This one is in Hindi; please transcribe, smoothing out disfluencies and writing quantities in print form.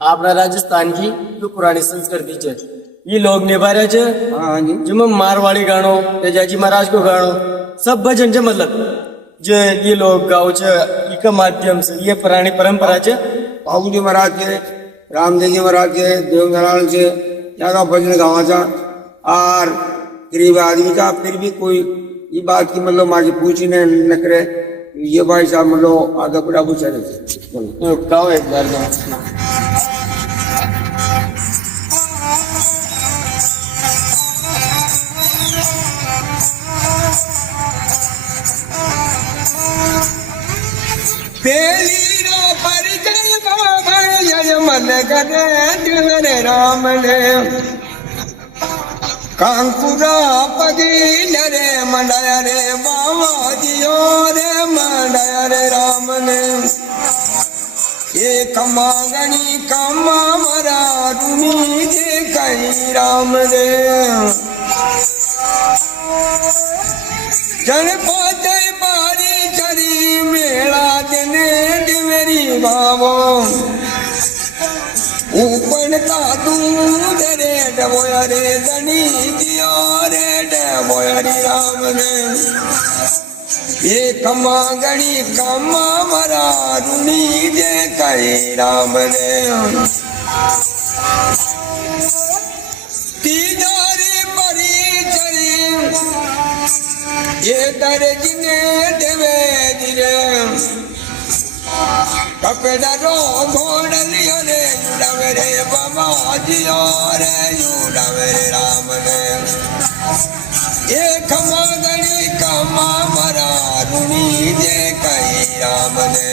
अपना राजस्थान की जो पुरानी संस्कृति है ये लोग निभा रहे थे। हाँ जी। जिसमें मारवाड़ी गानो तेजाजी महाराज को गानो सब भजन है मतलब जो ये लोग गाओ छे इसका माध्यम से ये पुरानी परंपरा है। बाबूजी महाराज के, रामदेव जी महाराज के, देवनारायण के यहाँ का भजन गावा था। और गरीब आदमी का फिर भी कोई ये बात की मतलब माँ पूछी न करे ये भाई साहब मतलब आधा बड़ा पूछा रहे गाओ एक बार गाओ। पेली रो परिचय बाबा मन करे दिल राम ने कांकुरा पगी रे मंडाया रे बाबा जियो रे मंडाया रे राम ने ये कमा गणी कमा मरा रूनी जे कई राम रे जन पाते बारी चरी मेला देने दिवेरी बाबो ऊपर का दूध रे डबोया रे दनी दियो रे डबोया रे राम ने ये कमा गणी कमा मरा रूनी जे कई राम ने तीजारी परी चरी ये दर्जने देवे दिरे कपड़ा रो घोड़ लियो रे युड़ावे रे बाबा जियो रे युड़ावे रे राम ने ये खमा गणी कमा मरा रूनी जे कई राम ने